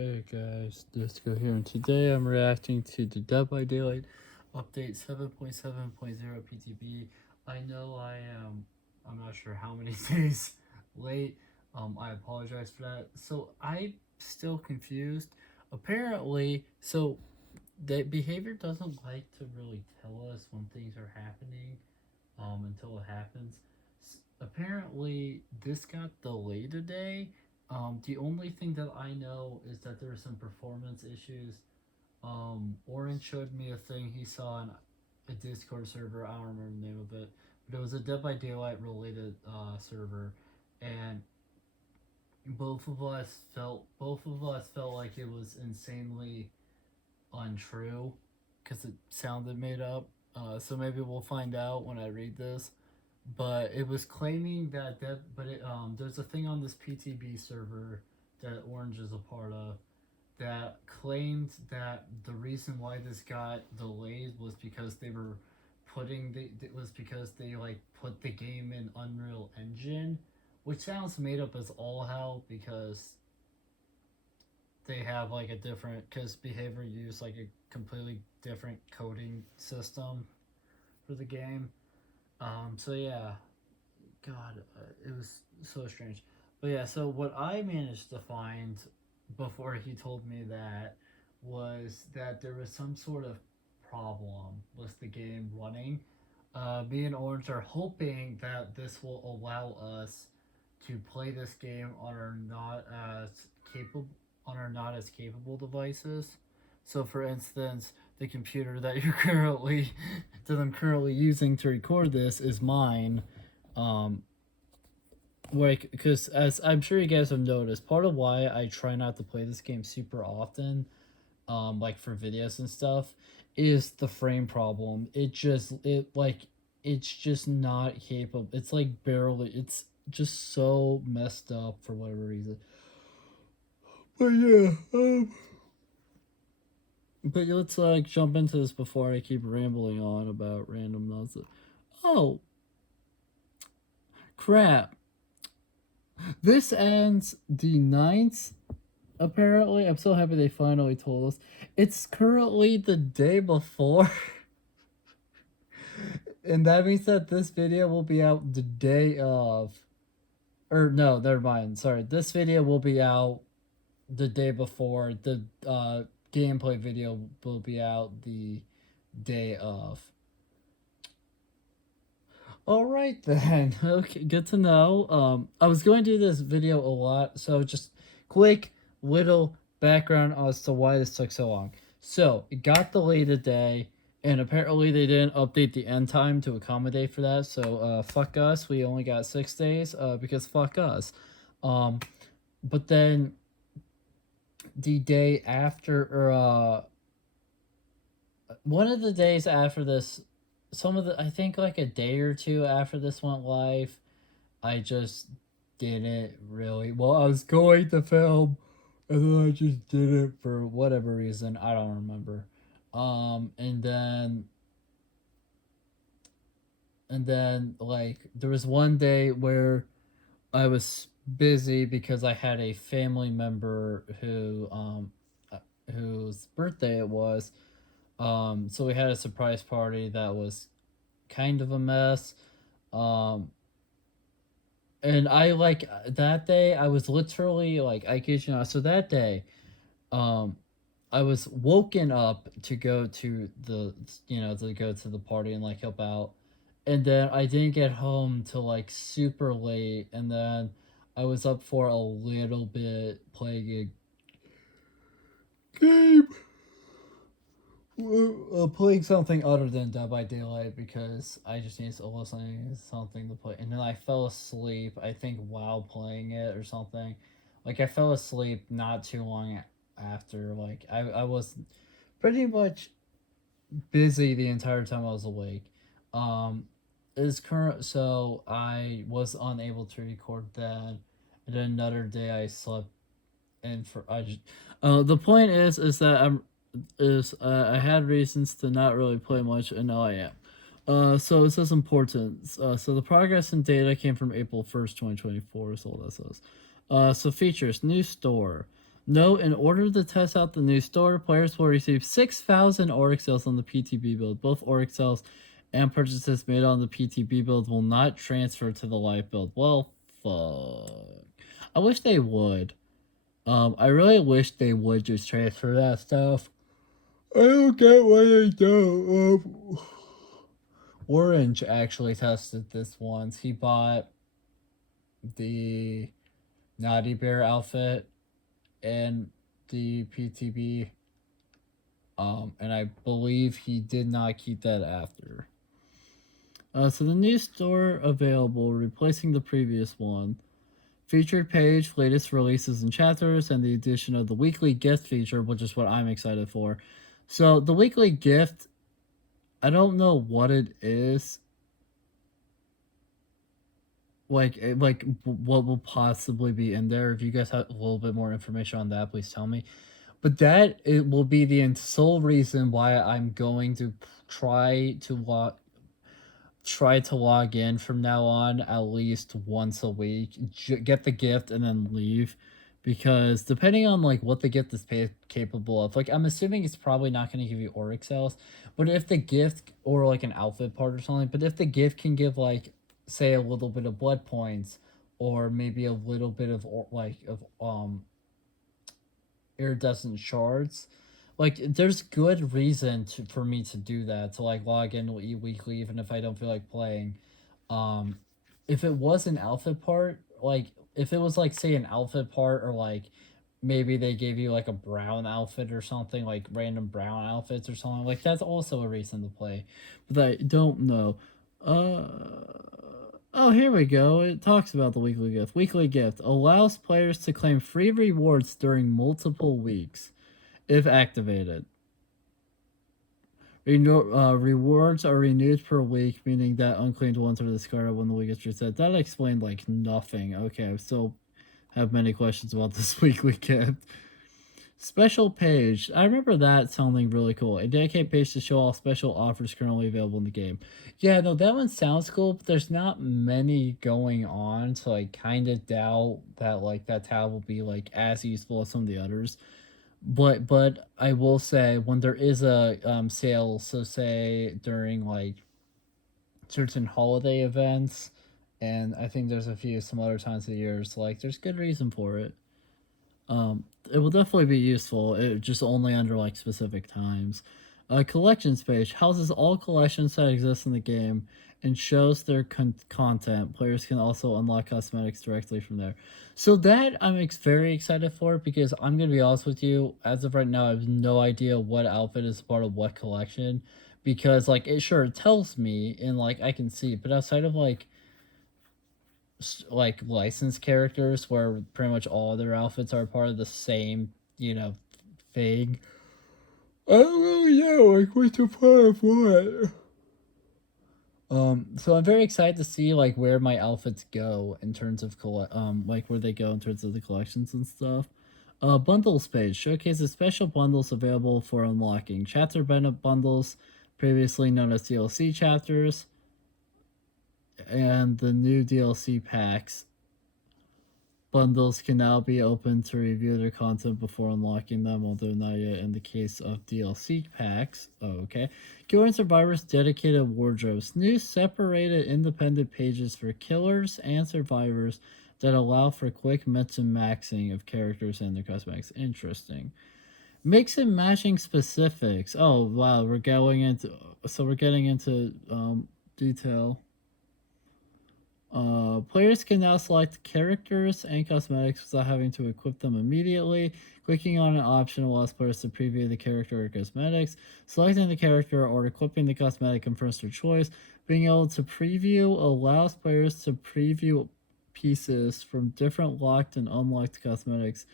Hey guys, D1sco here, and today I'm reacting to the Dead by Daylight update 7.7.0 PTB. I know I'm not sure how many days late. I apologize for that. So I'm still confused. Apparently, so the behavior doesn't like to really tell us when things are happening, until it happens. Apparently, this got delayed today. The only thing that I know is that there are some performance issues. Orange showed me a thing he saw on a Discord server. I don't remember the name of it, but it was a Dead by Daylight related server, and both of us felt like it was insanely untrue because it sounded made up. So maybe we'll find out when I read this. But it was claiming there's a thing on this PTB server that Orange is a part of that claimed that the reason why this got delayed was because they were it was because they like put the game in Unreal Engine, which sounds made up as all hell because they have like a different because Behavior used like a completely different coding system for the game. So yeah, God, it was so strange. But yeah, so what I managed to find before he told me that was that there was some sort of problem with the game running. Me and Orange are hoping that this will allow us to play this game on our capable not as capable devices. So, for instance, the computer that you're currently that I'm currently using to record this is mine. Um, like, because as I'm sure you guys have noticed, part of why I try not to play this game super often, like for videos and stuff, is the frame problem. It's just not capable. It's like barely. It's just so messed up for whatever reason. But yeah, but let's like jump into this before I keep rambling on about random nonsense. Oh crap! This ends the 9th. Apparently, I'm so happy they finally told us. It's currently the day before. And that means that this video will be out the day of. Or no, never mind. Sorry. This video will be out the day before. The gameplay video will be out the day of. All right then. Okay, good to know. I was going to do this video a lot, so just quick little background as to why this took so long. So it got delayed today, and apparently they didn't update the end time to accommodate for that. So fuck us. We only got 6 days. Because fuck us. But then the day after, or one of the days after this, I think like a day or two after this went live, I just didn't really. Well, I was going to film, and then I just didn't for whatever reason. I don't remember. And then like there was one day where I was busy because I had a family member whose birthday it was. So we had a surprise party that was kind of a mess. Um, and I like that day. I was literally like, I kid you not. So that day, um, I was woken up to go to the party and like help out, and then I didn't get home till like super late, and then I was up for a little bit playing a game. Playing something other than Dead by Daylight because I just need to listen to something to play. And then I fell asleep, I think, while playing it or something. Like, I fell asleep not too long after. Like, I was pretty much busy the entire time I was awake. So I was unable to record that. And then another day I slept in for. The point is that I had reasons to not really play much, and now I am. So it says important. So the progress and data came from April 1st, 2024, is all that says. So features, new store, No, in order to test out the new store, players will receive 6,000 Auric cells on the PTB build. Both Auric cells and purchases made on the PTB build will not transfer to the live build. Well, fuck. I wish they would. I really wish they would just transfer that stuff. I don't get why they don't. Orange actually tested this once. He bought the Naughty Bear outfit and the PTB. And I believe he did not keep that after. So the new store available, replacing the previous one. Featured page, latest releases and chapters, and the addition of the weekly gift feature, which is what I'm excited for. So the weekly gift, I don't know what it is. Like what will possibly be in there. If you guys have a little bit more information on that, please tell me. But that it will be the sole reason why I'm going to try to log in from now on at least once a week, get the gift and then leave, because depending on like what the gift is capable of, like I'm assuming it's probably not going to give you auric cells, but if the gift, or like an outfit part or something, but if the gift can give like say a little bit of blood points, or maybe a little bit of iridescent shards, like there's good reason for me to do that, to like log in weekly even if I don't feel like playing. um if it was an outfit part, like if it was like say an outfit part, or like maybe they gave you like a brown outfit or something, like random brown outfits or something, like that's also a reason to play, but I don't know. Oh, here we go. It talks about the weekly gift. Weekly gift allows players to claim free rewards during multiple weeks if activated. Rewards are renewed per week, meaning that unclaimed ones are discarded when the week is reset. That explained like nothing. Okay, I still have many questions about this weekly gift. Special page. I remember that sounding really cool. A dedicated page to show all special offers currently available in the game. Yeah, no, that one sounds cool, but there's not many going on, so I kind of doubt that like that tab will be like as useful as some of the others. But I will say when there is a sale, so say during like certain holiday events, and I think there's a few some other times of the year, so like there's good reason for it. It will definitely be useful. It just only under like specific times. Collections page houses all collections that exist in the game and shows their content. Players can also unlock cosmetics directly from there. So that I'm very excited for, because I'm gonna be honest with you. As of right now, I have no idea what outfit is part of what collection, because like it tells me and like I can see, but outside of like licensed characters where pretty much all their outfits are part of the same, thing. I don't really know like what's the part of what. So I'm very excited to see like where my outfits go in terms of like where they go in terms of the collections and stuff. Bundles page showcases special bundles available for unlocking. Chapter bundles, previously known as DLC chapters, and the new DLC packs. Bundles can now be opened to review their content before unlocking them, although not yet in the case of DLC packs. Oh, okay. Killer and Survivors dedicated wardrobes. New separated independent pages for killers and survivors that allow for quick mix and maxing of characters and their cosmetics. Interesting. Mix and matching specifics. Oh, wow. We're getting into detail. Players can now select characters and cosmetics without having to equip them immediately. Clicking on an option allows players to preview the character or cosmetics. Selecting the character or equipping the cosmetic confirms their choice. Being able to preview allows players to preview pieces from different locked and unlocked cosmetics.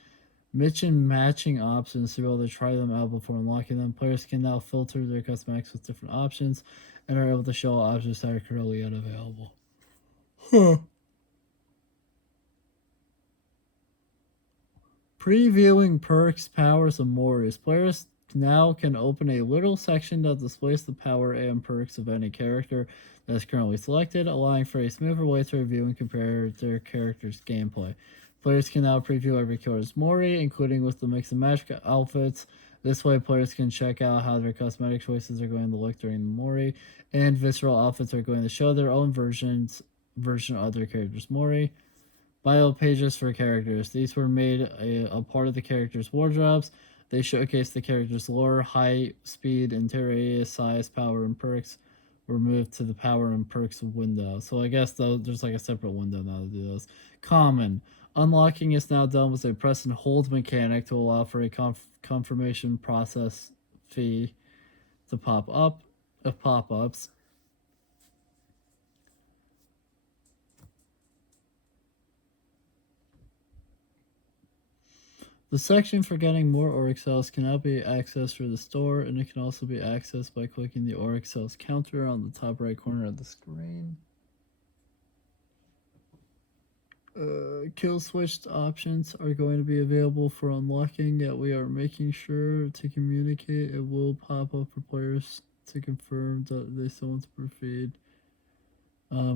Mix and matching options to be able to try them out before unlocking them. Players can now filter their cosmetics with different options and are able to show options that are currently unavailable. Huh. Previewing perks, powers, and more is players now can open a little section that displays the power and perks of any character that is currently selected, allowing for a smoother way to review and compare their character's gameplay. Players can now preview every killer's Mori, including with the mix and match outfits. This way, players can check out how their cosmetic choices are going to look during the Mori, and visceral outfits are going to show their own version of their character's Mori. Bio pages for characters. These were made a part of the character's wardrobes. They showcase the character's lore, height, speed, interior, size, power, and perks were moved to the power and perks window. So I guess though there's like a separate window now to do this. Common. Unlocking is now done with a press and hold mechanic to allow for a confirmation process fee to pop up of pop-ups. The section for getting more Auric cells can now be accessed through the store, and it can also be accessed by clicking the Auric cells counter on the top right corner of the screen. Kill switched options are going to be available for unlocking, yet we are making sure to communicate it will pop up for players to confirm that they still want to proceed.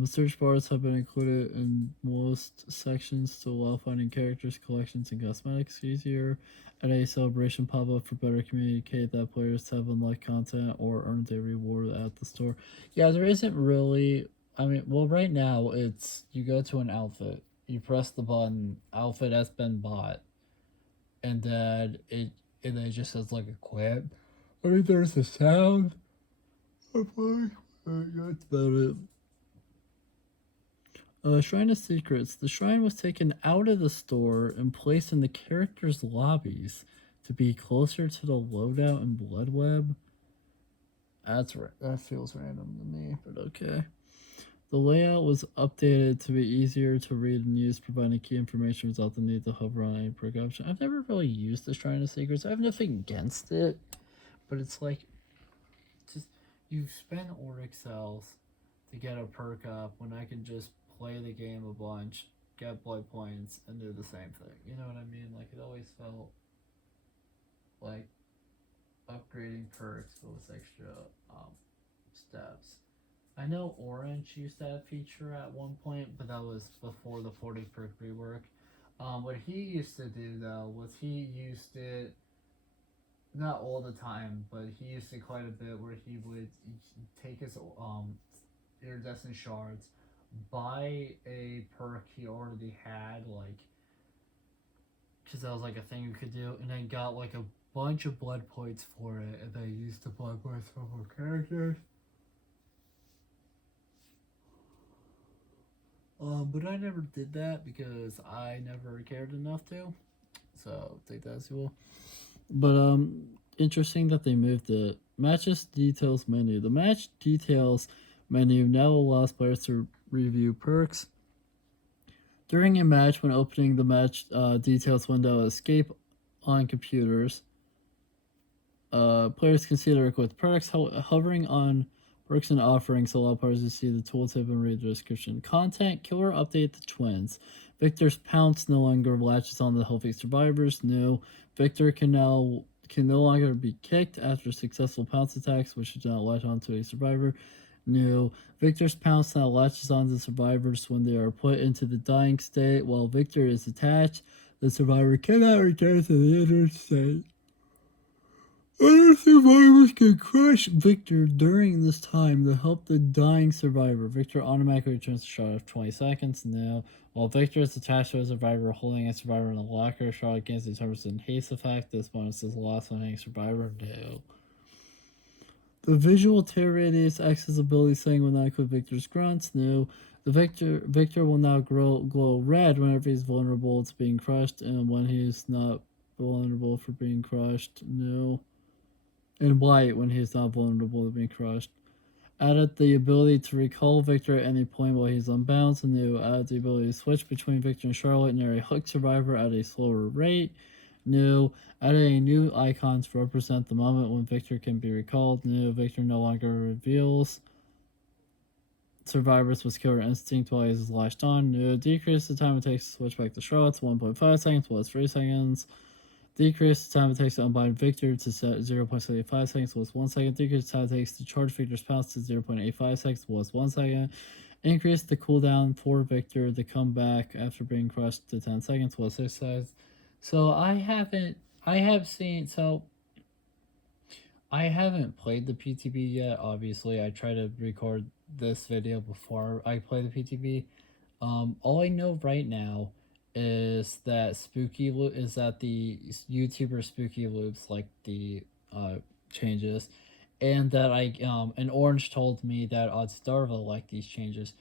Search bars have been included in most sections to allow finding characters, collections, and cosmetics easier. Add a celebration pop-up for better communicate that players have unlocked content or earned a reward at the store. Yeah, there isn't really... I mean, well, right now, it's... You go to an outfit. You press the button. Outfit has been bought. And then it just says, like, equip. I mean, there's a sound. That's about it. Shrine of Secrets. The shrine was taken out of the store and placed in the characters' lobbies to be closer to the loadout and blood web. That's right. That feels random to me, but okay. The layout was updated to be easier to read and use, providing key information without the need to hover on any perk option. I've never really used the Shrine of Secrets. I have nothing against it, but it's like, just you spend Auric cells to get a perk up when I can just play the game a bunch, get blood points, and do the same thing. You know what I mean? Like, it always felt like upgrading perks with extra steps. I know Orange used that feature at one point, but that was before the 40 perk rework. What he used to do, though, was he used it, not all the time, but he used it quite a bit, where he would take his iridescent shards, buy a perk he already had, like, because that was like a thing you could do, and then got like a bunch of blood points for it, and then used the blood points for more characters. But I never did that because I never cared enough to. So take that as you will. But interesting that they moved the matches details menu. The match details menu now allows players to review perks during a match. When opening the match details window, escape on computers. Players can see the request perks. Hovering on perks and offerings allow players to see the tooltip and read the description. Content: Killer update the twins. Victor's pounce no longer latches on the healthy survivors. No, Victor can no longer be kicked after successful pounce attacks, which does not latch onto a survivor. No, Victor's pounce now latches on the survivors when they are put into the dying state. While Victor is attached, the survivor cannot return to the injured state. Other survivors can crush Victor during this time to help the dying survivor. Victor automatically returns to Charlotte after 20 seconds. No. While Victor is attached to a survivor holding a survivor in the locker, Charlotte gains the 10% haste effect. This bonus is lost when hitting survivor. No. The visual tear radius accessibility setting will not include Victor's grunts. No. The Victor will now glow red whenever he's vulnerable to being crushed, and when he is not vulnerable for being crushed. No. And white when he is not vulnerable to being crushed. Added the ability to recall Victor at any point while he's unbound. And new added the ability to switch between Victor and Charlotte near a hooked survivor at a slower rate. New added a new icon to represent the moment when Victor can be recalled. New Victor no longer reveals survivors with killer instinct while he is latched on. New decrease the time it takes to switch back to Charlotte to 1.5 seconds plus 3 seconds. Decrease the time it takes to unbind Victor to 0.75 seconds was 1 second. Decrease the time it takes to charge Victor's pounce to 0.85 seconds was 1 second. Increase the cooldown for Victor to come back after being crushed to 10 seconds while exercise. So I have seen, so I haven't played the PTB yet. Obviously, I try to record this video before I play the PTB. All I know right now is that the YouTuber Spooky Loops like the changes, and that and Orange told me that Oddstarva liked these changes.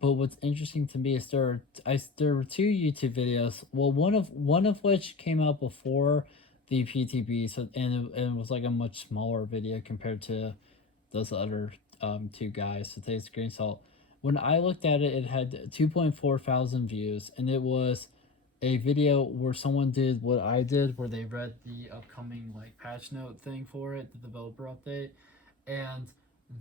But what's interesting to me is there were two YouTube videos. Well, one of which came out before the PTB, so and it was like a much smaller video compared to those other two guys. So take a screenshot. When I looked at it, it had 2.4 thousand views, and it was a video where someone did what I did, where they read the upcoming like patch note thing for it, the developer update, and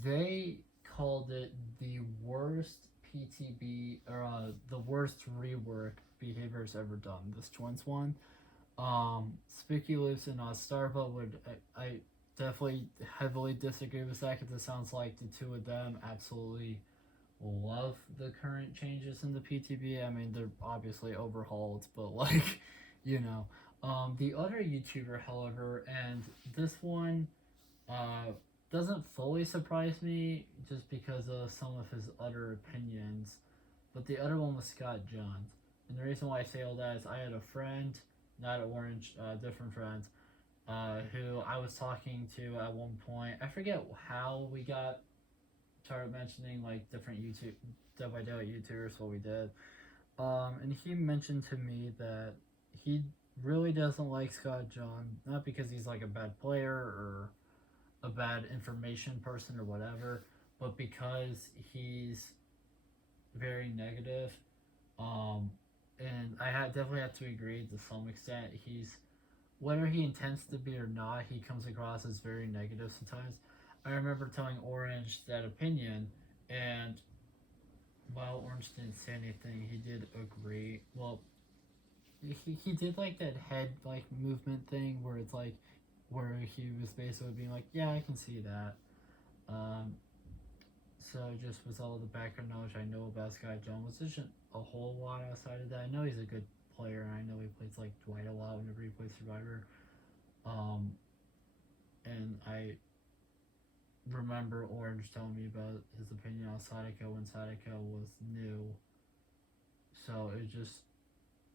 they called it the worst PTB or the worst rework behaviors ever done. This joins one. Spooky Loops and Starva would I definitely heavily disagree with that because it sounds like the two of them absolutely love the current changes in the PTB. I mean, they're obviously overhauled, but like, you know. The other YouTuber, however, and this one uh, doesn't fully surprise me just because of some of his other opinions, but the other one was Scott John. And the reason why I say all that is I had a friend, not Orange, different friend, who I was talking to at one point. I forget how we got started mentioning like different YouTube, Dead by Daylight YouTubers, what we did. And he mentioned to me that he really doesn't like Scott John, not because he's like a bad player or a bad information person or whatever, but because he's very negative. Um, and definitely have to agree to some extent. He's whether he intends to be or not, he comes across as very negative sometimes. I remember telling Orange that opinion, and while Orange didn't say anything, he did agree. Well, he did like that head like movement thing where it's like where he was basically being like, yeah, I can see that. Um, so just with all the background knowledge I know about Sky Jones, there's isn't a whole lot outside of that. I know he's a good player, and I know he plays like Dwight a lot whenever he plays Survivor. Um, and I remember Orange telling me about his opinion on Sadako when Sadako was new. So it just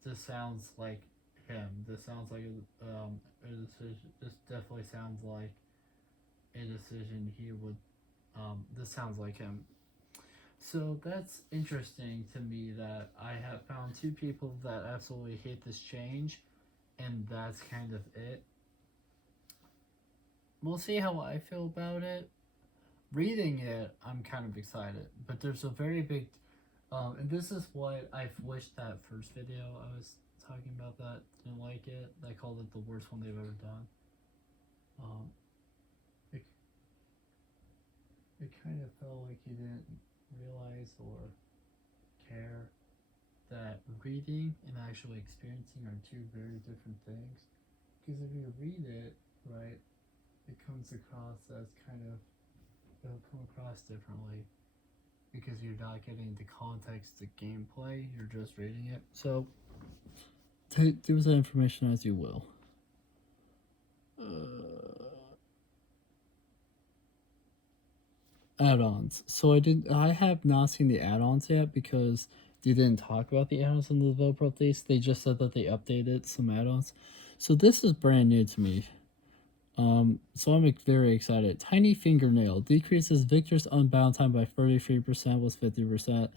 this sounds like him. This sounds like a decision. This definitely sounds like a decision he would. This sounds like him. So that's interesting to me that I have found two people that absolutely hate this change, and that's kind of it. We'll see how I feel about it. Reading it, I'm kind of excited, but there's a very big, and this is what I've wished that first video I was talking about that didn't like it. I called it the worst one they've ever done. Um, it, it kind of felt like he didn't realize or care that reading and actually experiencing are two very different things. Because if you read it, right, it comes across as kind of it'll come across differently because you're not getting the context of gameplay, you're just reading it. So do with that information as you will. Add-ons. So I have not seen the add-ons yet because they didn't talk about the add-ons in the developer updates. They just said that they updated some add-ons. So this is brand new to me. So I'm very excited. Tiny fingernail decreases Victor's unbound time by 33% with 50%.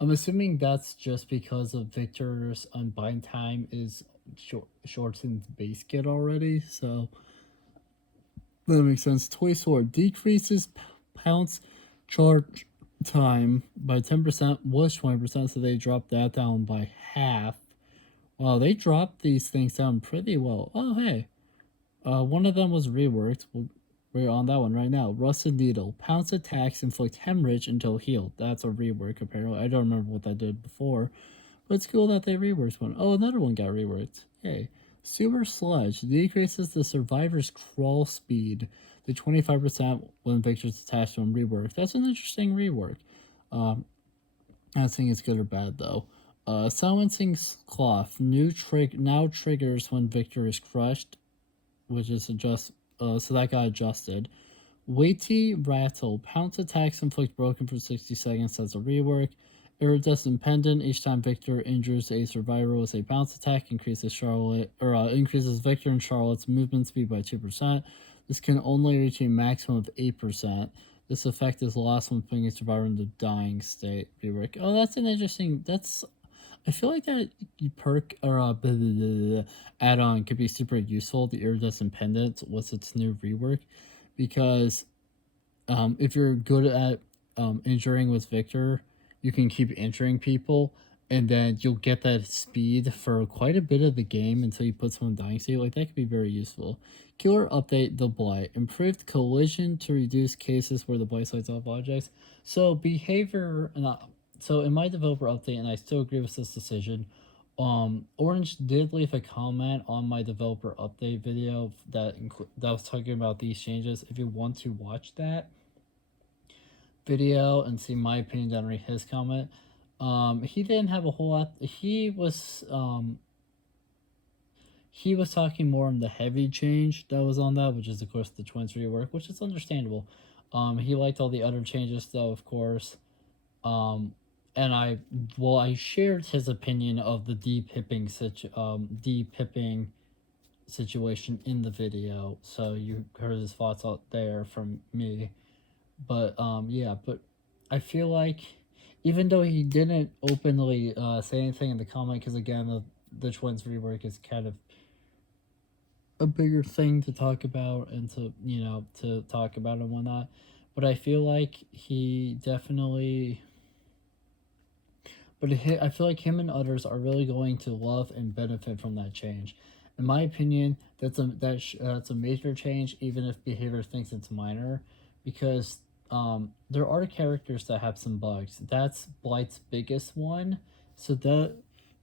I'm assuming that's just because of Victor's unbind time is shortened base kit already. So that makes sense. Toy sword decreases pounce charge time by 10%, was 20%, so they dropped that down by half. Wow, they dropped these things down pretty well. Oh, hey. One of them was reworked. We're on that one right now. Rusted Needle. Pounce attacks inflict hemorrhage until healed. That's a rework, apparently. I don't remember what that did before. But it's cool that they reworked one. Oh, another one got reworked. Hey. Sewer Sludge decreases the survivor's crawl speed to 25% when Victor's attached to him. Rework. That's an interesting rework. Um, I don't think it's good or bad though. Silencing cloth now triggers when Victor is crushed, which is adjust. So that got adjusted. Weighty rattle pounce attacks inflict broken for 60 seconds. That's a rework. Iridescent pendant. Each time Victor injures a survivor with a bounce attack, increases Victor and Charlotte's movement speed by 2%. This can only reach a maximum of 8%. This effect is lost when putting a survivor in the dying state. Rework. Oh, that's an interesting. That's. I feel like that perk or add-on could be super useful. The iridescent pendant was its new rework, because if you're good at injuring with Victor, you can keep injuring people, and then you'll get that speed for quite a bit of the game until you put someone dying state. Like that could be very useful. Killer update: the blight improved collision to reduce cases where the blight slides off objects. So behavior, so in my developer update, and I still agree with this decision. Orange did leave a comment on my developer update video that was talking about these changes. If you want to watch that video and see my opinion down, read his comment. He didn't have a whole lot. He was talking more on the heavy change that was on that, which is of course the twins rework, which is understandable. He liked all the other changes though, of course. And I shared his opinion of the depipping situation in the video, so you heard his thoughts out there from me. But yeah, but I feel like even though he didn't openly say anything in the comment, because again, the twins rework is kind of a bigger thing to talk about and to talk about and whatnot. But I feel like he definitely. But I feel like him and others are really going to love and benefit from that change. In my opinion, that's a major change, even if behavior thinks it's minor, because there are characters that have some bugs. That's Blight's biggest one, so that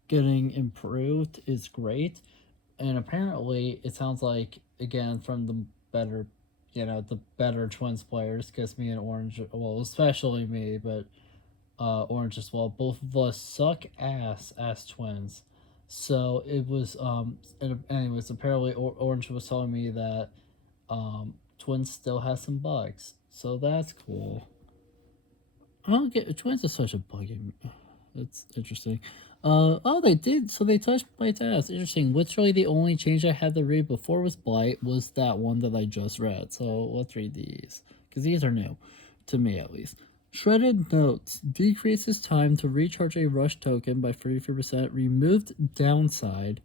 getting improved is great. And apparently, it sounds like, again, from the better, the better twins players, because me and Orange, well, especially me, but Orange as well. Both of us suck ass as twins. So it was and anyways, apparently Orange was telling me that Twins still has some bugs. So that's cool. I don't get Twins is such a buggy. That's interesting. Oh, they did. So they touched Blight's ass. Interesting. Literally, the only change I had to read before was Blight was that one that I just read. So let's read these because these are new to me at least. Shredded notes decreases time to recharge a rush token by 33%. Removed downside.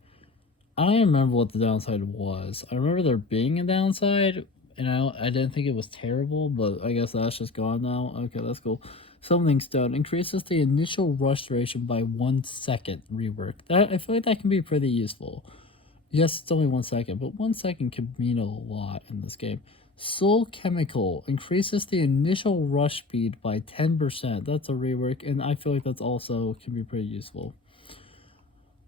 I don't even remember what the downside was. I remember there being a downside, and I didn't think it was terrible, but I guess that's just gone now. Okay, that's cool. Summoning Stone increases the initial rush duration by 1 second. Rework. That I feel like that can be pretty useful. Yes, it's only 1 second, but 1 second could mean a lot in this game. Soul Chemical increases the initial rush speed by 10%. That's a rework, and I feel like that's also can be pretty useful.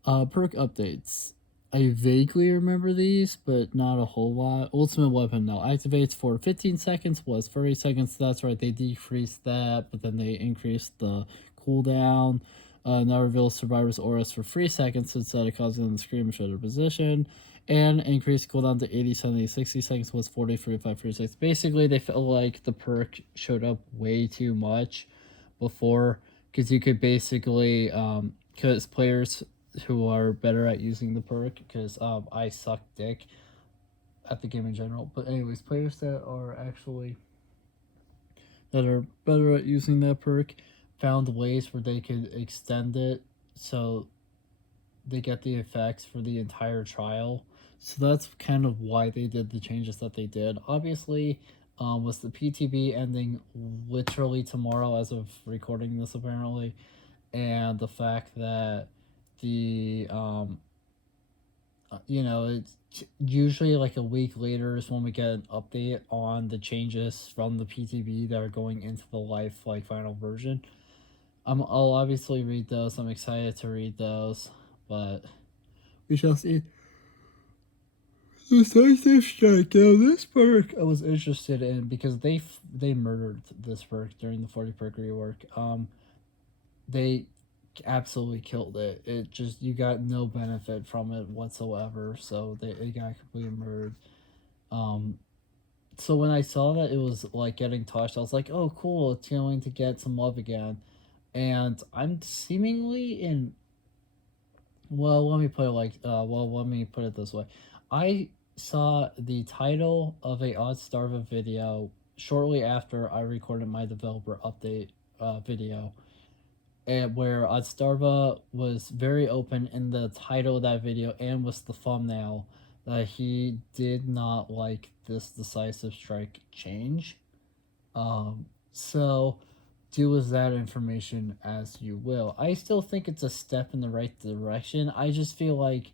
Perk updates. I vaguely remember these, but not a whole lot. Ultimate Weapon now activates for 15 seconds, was 30 seconds. That's right, they decreased that, but then they increased the cooldown. Now reveals survivors' auras for 3 seconds instead of causing them to scream and show their position. And increased cooldown to 80, 70, 60 seconds was 40, 45, 36. Basically, they felt like the perk showed up way too much before, because you could basically, because players who are better at using the perk, because I suck dick at the game in general. But anyways, players that are better at using that perk found ways where they could extend it so they get the effects for the entire trial. So that's kind of why they did the changes that they did. Obviously, with the PTB ending literally tomorrow as of recording this, apparently, and the fact that the it's usually like a week later is when we get an update on the changes from the PTB that are going into the life like final version. I'll obviously read those. I'm excited to read those, but we shall see. Decisive strike. Now this perk I was interested in because they murdered this perk during the 40 perk rework. they absolutely killed it. It just, you got no benefit from it whatsoever. So it got completely murdered. Um, so when I saw that it was like getting touched, I was like, oh, cool, it's going to get some love again. And I'm seemingly in, well, let me put it like, let me put it this way. I saw the title of a Oddstarva video shortly after I recorded my developer update video, and where Odstarva was very open in the title of that video and was the thumbnail that he did not like this decisive strike change. So do with that information as you will. I still think it's a step in the right direction. I just feel like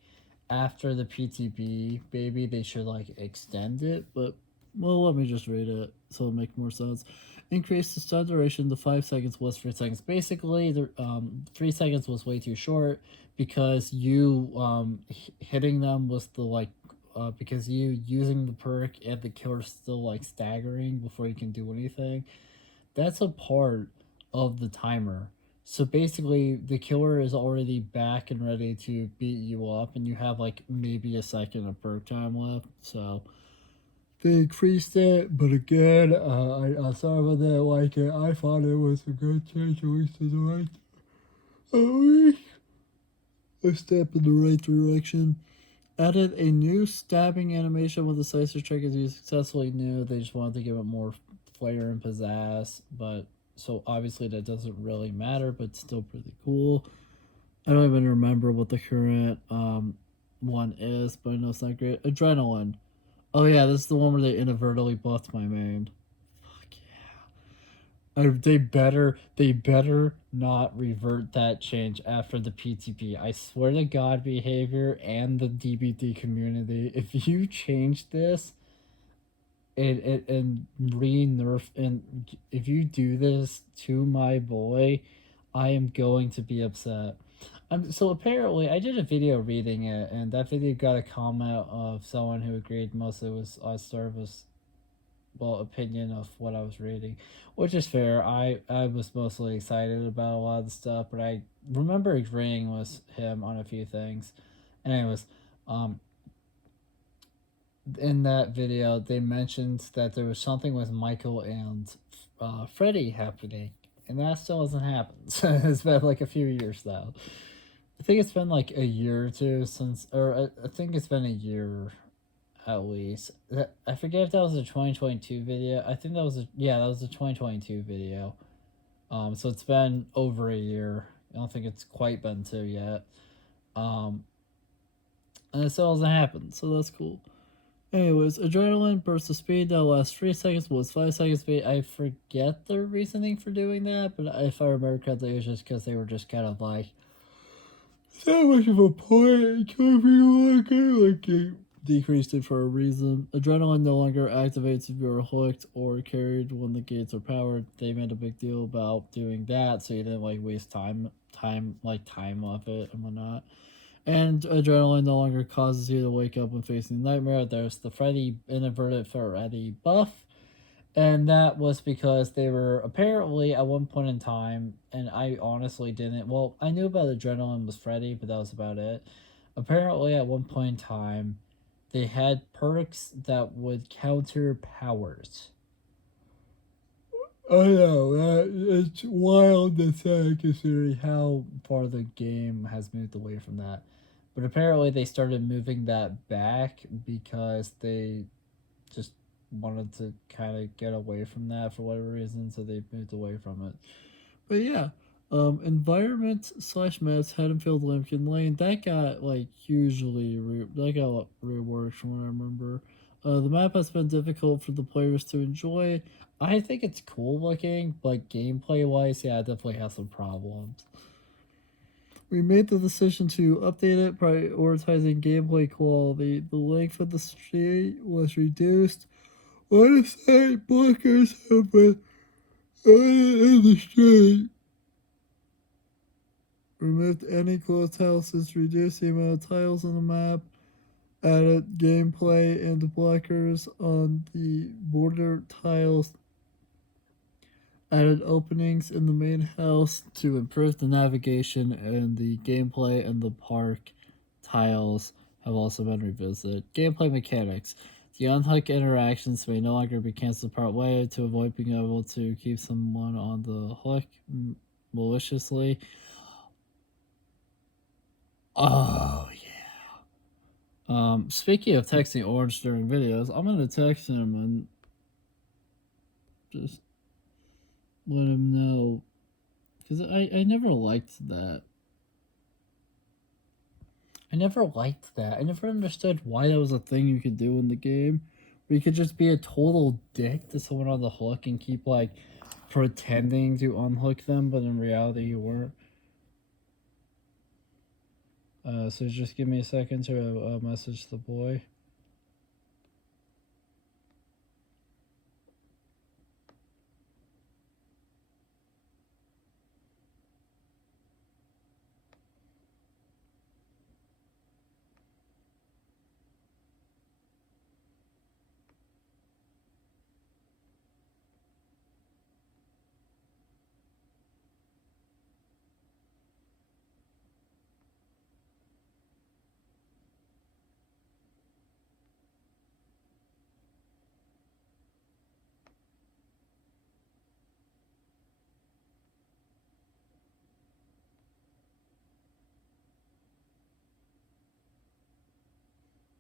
after the PTB, maybe they should like extend it. But well, let me just read it so it'll make more sense. Increase the stun duration to 5 seconds was 3 seconds. Basically, the 3 seconds was way too short because you hitting them was the like because you using the perk and the killer still like staggering before you can do anything. That's a part of the timer. So basically, the killer is already back and ready to beat you up, and you have like maybe a second of perk time left. So they increased it, but again, I'm sorry about that. Like it, I thought it was a good change, at least in the right, at least a step in the right direction. Added a new stabbing animation with the slicer trick as you successfully knew. They just wanted to give it more flair and pizzazz, but so obviously that doesn't really matter, but it's still pretty cool. I don't even remember what the current one is, but I know it's not great. Adrenaline. Oh yeah, this is the one where they inadvertently buffed my main. Fuck yeah. They better not revert that change after the PTP. I swear to God, behavior and the DBD community. If you change this and re-nerf, and if you do this to my boy, I am going to be upset. So apparently I did a video reading it, and that video got a comment of someone who agreed mostly was service, well, opinion of what I was reading, which is fair. I was mostly excited about a lot of the stuff, but I remember agreeing with him on a few things. And anyways, um, in that video, they mentioned that there was something with Michael and Freddy happening, and that still hasn't happened. It's been like a few years now. I think it's been like a year or two since, or I think it's been a year at least. I forget if that was a 2022 video. I think that was that was a 2022 video. So it's been over a year. I don't think it's quite been two yet. Um, and it still hasn't happened, so that's cool. Anyways, adrenaline burst of speed that lasts 3 seconds was 5 seconds speed. I forget their reasoning for doing that, but if I remember correctly, it was just because they were just kind of like, so much of a point. Like it decreased it for a reason. Adrenaline no longer activates if you're hooked or carried when the gates are powered. They made a big deal about doing that, so you didn't like waste time off it and whatnot. And adrenaline no longer causes you to wake up when facing nightmare. There's the Freddy inverted Freddy buff, and that was because they were apparently at one point in time, and I honestly didn't. Well, I knew about adrenaline was Freddy, but that was about it. Apparently, at one point in time, they had perks that would counter powers. I know it's wild to say considering how far the game has moved away from that. But apparently, they started moving that back because they just wanted to kind of get away from that for whatever reason, so they moved away from it. But yeah, environment slash maps Haddonfield, Lincoln Lane, that got like that got reworked from what I remember. The map has been difficult for the players to enjoy. I think it's cool looking, but gameplay wise, yeah, it definitely has some problems. We made the decision to update it, prioritizing gameplay quality. The length of the street was reduced. Line of sight blockers have been added in the street. Removed any closed houses, reduced the amount of tiles on the map, added gameplay and blockers on the border tiles, Added openings in the main house to improve the navigation, and the gameplay and the park tiles have also been revisited. Gameplay mechanics. The unhook interactions may no longer be cancelled part way to avoid being able to keep someone on the hook maliciously. Oh yeah. Speaking of texting Orange during videos, I'm gonna text him and just let him know because I never liked that. I never liked that. I never understood why that was a thing you could do in the game. Where you could just be a total dick to someone on the hook and keep like pretending to unhook them, but in reality you weren't. So just give me a second to message the boy.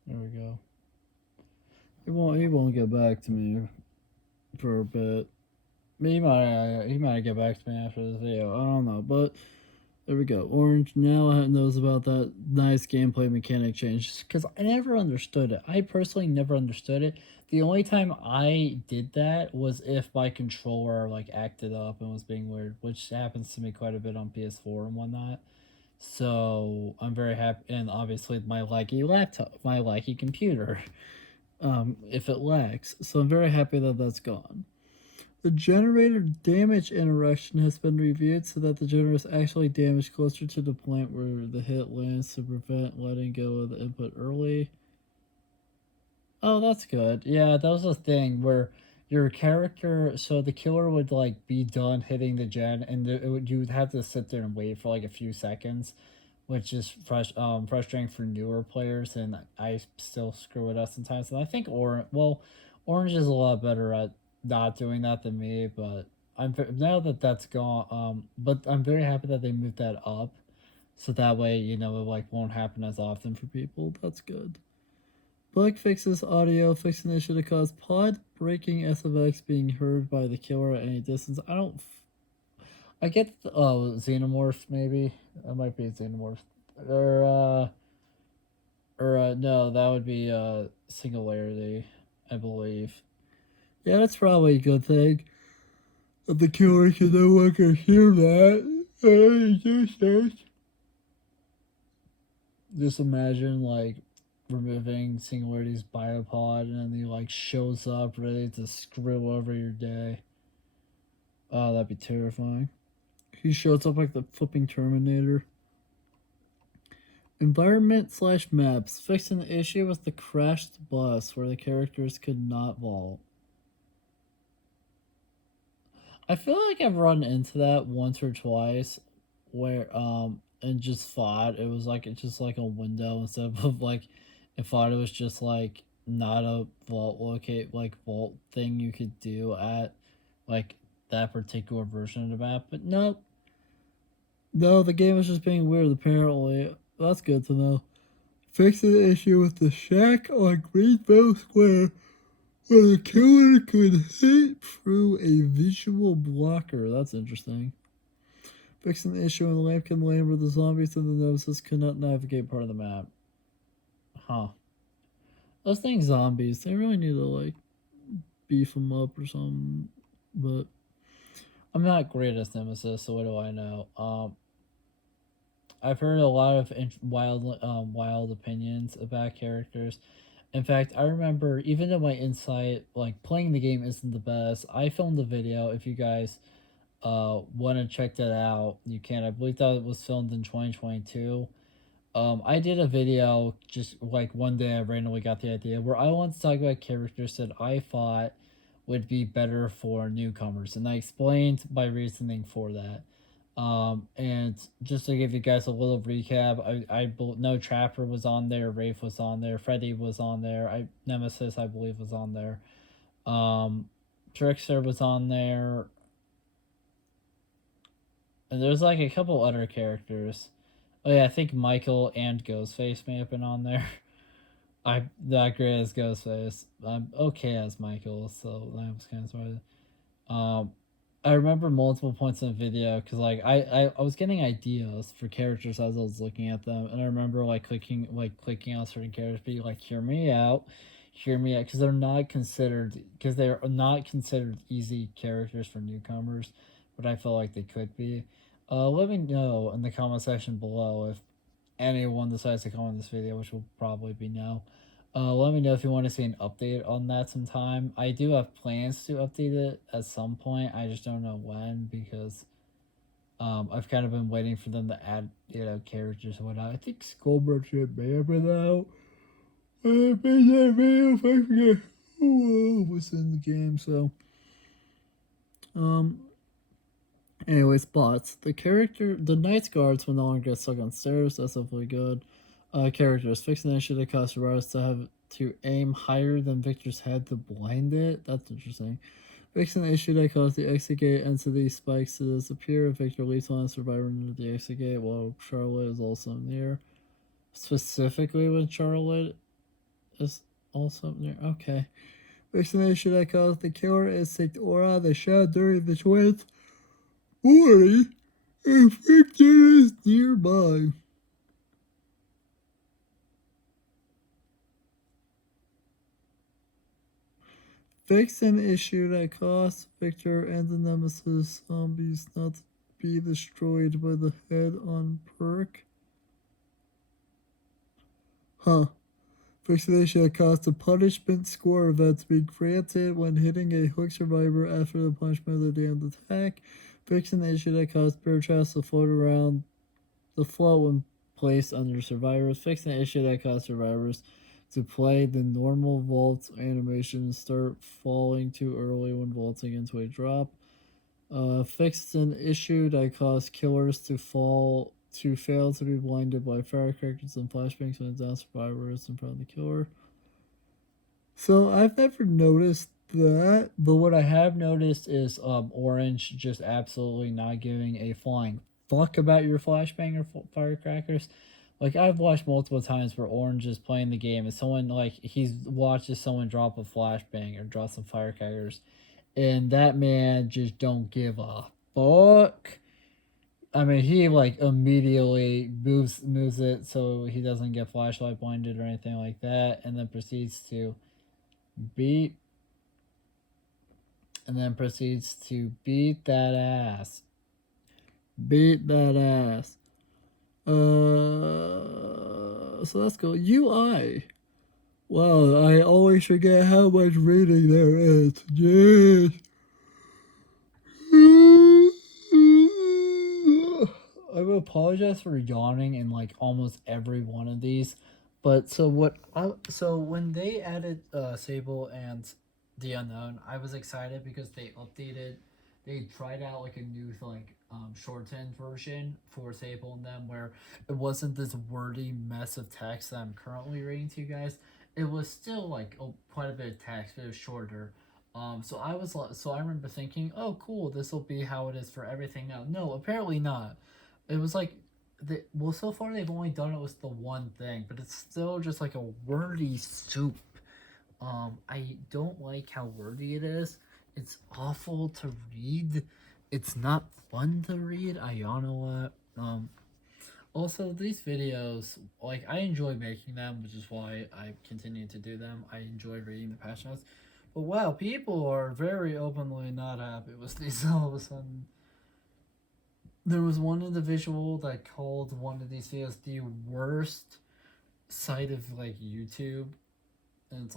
There we go. He won't get back to me for a bit. He might get back to me after this video. I don't know, but there we go. Orange now knows about that nice gameplay mechanic change because I never understood it. I personally never understood it. The only time I did that was if my controller like acted up and was being weird, which happens to me quite a bit on PS4 and whatnot. So I'm very happy, and obviously my laggy laptop, my laggy computer, if it lags. So I'm very happy that that's gone. The generator damage interaction has been reviewed so that the generator is actually damaged closer to the point where the hit lands to prevent letting go of the input early. Oh, that's good. Yeah, that was a thing where your character, so the killer would like be done hitting the gen, and you would have to sit there and wait for like a few seconds, which is frustrating for newer players, and I still screw it up sometimes. And I think Orange is a lot better at not doing that than me, but now that that's gone. But I'm very happy that they moved that up, so that way it like won't happen as often for people. That's good. Bug fixes audio, fixing the issue that caused pod breaking SFX being heard by the killer at any distance. I don't. I get xenomorph maybe. That might be a xenomorph, or no, that would be singularity, I believe. Yeah, that's probably a good thing. That the killer can no longer hear that. Just imagine like removing Singularity's biopod and then he like shows up ready to screw over your day. Oh, that'd be terrifying. He shows up like the flipping Terminator. Environment slash maps. Fixing the issue with the crashed bus where the characters could not vault. I feel like I've run into that once or twice where and just thought it was like it's just like a window instead of like I thought it was just like not a vault thing you could do at like that particular version of the map. But nope. No, the game is just being weird apparently. That's good to know. Fixing the issue with the shack on Greenville Square where the killer could hit through a visual blocker. That's interesting. Fixing the issue in the Lampkin Lane where the zombies and the Nemesis could not navigate part of the map. Huh. Those things zombies. They really need to like beef them up or something. But I'm not great as Nemesis, so what do I know? I've heard a lot of wild opinions about characters. In fact, I remember even though my insight, like playing the game, isn't the best. I filmed a video. If you guys want to check that out, you can. I believe that it was filmed in 2022. I did a video just like one day I randomly got the idea where I wanted to talk about characters that I thought would be better for newcomers, and I explained my reasoning for that. And just to give you guys a little recap, I know Trapper was on there, Rafe was on there, Freddy was on there, Nemesis I believe was on there, um, Trickster was on there, and there's like a couple other characters. Oh yeah, I think Michael and Ghostface may have been on there. I'm not great as Ghostface. I'm okay as Michael, so I was kind of sorry. Um, I remember multiple points in the video because like I was getting ideas for characters as I was looking at them, and I remember clicking on certain characters, being like, hear me out, because they're not considered easy characters for newcomers, but I feel like they could be. Let me know in the comment section below if anyone decides to comment on this video, which will probably be no. Let me know if you want to see an update on that sometime. I do have plans to update it at some point. I just don't know when because I've kind of been waiting for them to add, characters and whatnot. I think Skullbird may have been out. I made that video if I forget who was in the game. So, um, anyways, bots. The Knights Guards will no longer get stuck on stairs. That's hopefully good. Characters. Fixing the issue that causes Rars to have to aim higher than Victor's head to blind it. That's interesting. Fixing the issue that caused the exit gate entity spikes to disappear. Victor leaps on a survivor into the exit gate while Charlotte is also near. Specifically when Charlotte is also near. Okay. Fixing the issue that caused the killer instinct aura the shot during the twins. Worry if Victor is nearby. Fix an issue that caused Victor and the Nemesis zombies not to be destroyed by the head-on perk. Huh. Fix an issue that caused the punishment score event to be granted when hitting a hook survivor after the punishment of the damned attack. Fix an issue that caused bear traps to float around the float when placed under survivors. Fix an issue that caused survivors to play the normal vault animation and start falling too early when vaulting into a drop. Fixed an issue that caused killers to fail to be blinded by firecrackers and flashbangs when a down survivor is in front of the killer. So I've never noticed that, but what I have noticed is Orange just absolutely not giving a flying fuck about your flashbang or firecrackers. Like I've watched multiple times where Orange is playing the game and someone he's watches someone drop a flashbang or drop some firecrackers, and that man just don't give a fuck. I mean, he immediately moves it so he doesn't get flashlight blinded or anything like that, and then beat proceeds to beat that ass. Beat that ass. So let's go. UI. Wow, I always forget how much reading there is. Jeez. I will apologize for yawning in almost every one of these, but so when they added Sable and the Unknown, I was excited because they tried out a new shortened version for Sable and them where it wasn't this wordy mess of text that I'm currently reading to you guys. It was still quite a bit of text, but it was shorter. So I remember thinking, oh, cool, this will be how it is for everything now. No, apparently not. It was so far they've only done it with the one thing, but it's still just a wordy soup. I don't like how wordy it is. It's awful to read. It's not fun to read. I yawn a lot. Also, these videos, I enjoy making them, which is why I continue to do them. I enjoy reading the patch notes. But wow, people are very openly not happy with these all of a sudden. There was one individual that called one of these videos the worst site of YouTube. And it's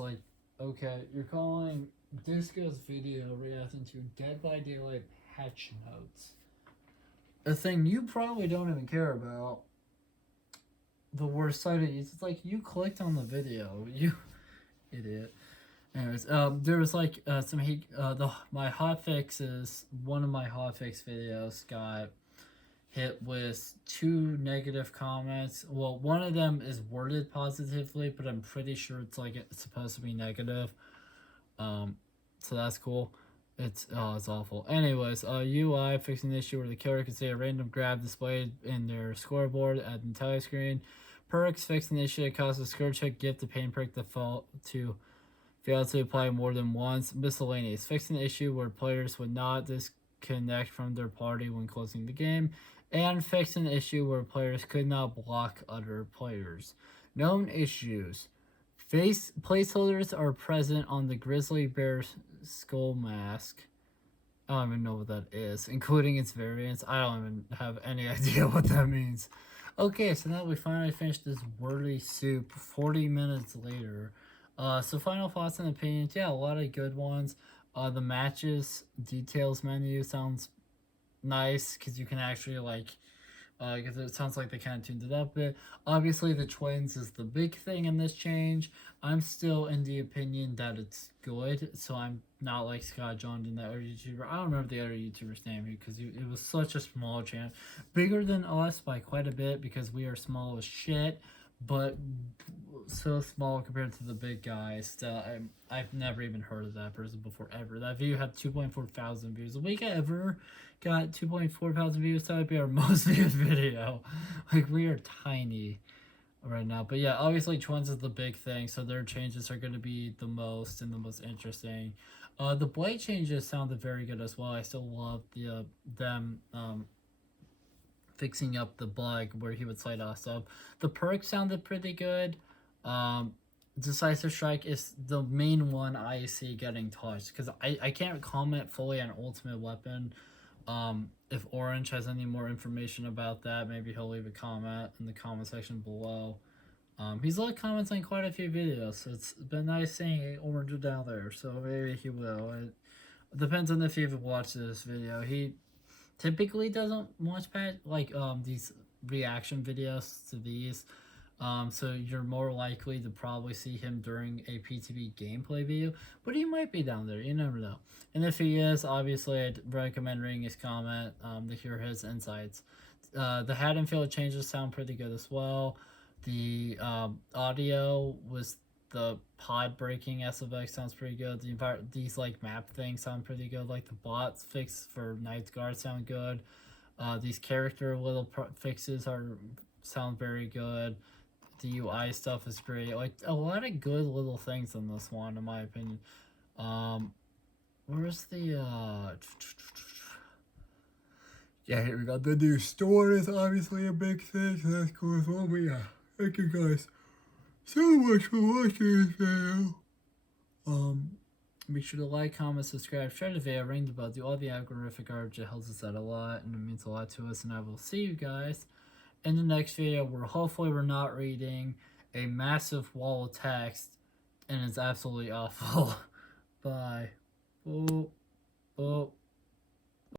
okay, you're calling D1sco's video reacting to Dead by Daylight patch notes, a thing you probably don't even care about, the worst site of YouTube. It's you clicked on the video, you idiot. Anyways, there was like some hate. My hotfixes. One of my hotfix videos got hit with two negative comments. Well, one of them is worded positively, but I'm pretty sure it's supposed to be negative. Um, so that's cool. It's awful. Anyways, UI fixing the issue where the killer can see a random grab displayed in their scoreboard at the tele screen. Perks fixing the issue that causes score check gift the pain perk default to fail to apply more than once. Miscellaneous fixing the issue where players would not disconnect from their party when closing the game, and fixing the issue where players could not block other players. Known issues. Face placeholders are present on the grizzly bear skull mask. I don't even know what that is, including its variants. I don't even have any idea what that means. Okay, so now we finally finished this wordy soup 40 minutes later. So final thoughts and opinions. Yeah, a lot of good ones. The matches details menu sounds nice because you can actually because it sounds like they kind of tuned it up a bit. Obviously, the twins is the big thing in this change. I'm still in the opinion that it's good, so I'm not like Scott John and that other YouTuber. I don't remember the other YouTuber's name because it was such a small channel. Bigger than us by quite a bit because we are small as shit, but so small compared to the big guys that I've never even heard of that person before ever. That video had 2.4 thousand views. The week I ever got 2.4 thousand views, that would be our most viewed video. Like, we are tiny right now. But yeah, obviously twins is the big thing, so their changes are going to be the most and the most interesting. The blade changes sounded very good as well. I still love them fixing up the bug where he would slide off stuff. The perk sounded pretty good. Decisive Strike is the main one I see getting touched because I can't comment fully on Ultimate Weapon. If Orange has any more information about that, maybe he'll leave a comment in the comment section below. He's left comments on quite a few videos, so it's been nice seeing Orange down there, so maybe he will. It depends on if you've watched this video. He typically doesn't watch these reaction videos to these. So you're more likely to probably see him during a PTB gameplay video, but he might be down there, you never know. And if he is, obviously I'd recommend reading his comment to hear his insights. The Haddonfield changes sound pretty good as well. The audio was the pod breaking SFX sounds pretty good. These like map things sound pretty good. Like the bots fix for Knight's Guard sound good. These character little fixes sound very good. The UI stuff is great. Like a lot of good little things in this one, in my opinion. Where's the yeah, here we go. The new store is obviously a big thing, so that's cool as well. But yeah, thank you guys so much for watching this video. Make sure to like, comment, subscribe, share the video, ring the bell, do all the algorithmic garbage. It helps us out a lot and it means a lot to us. And I will see you guys in the next video where hopefully we're not reading a massive wall of text and it's absolutely awful. Bye. Oh, oh.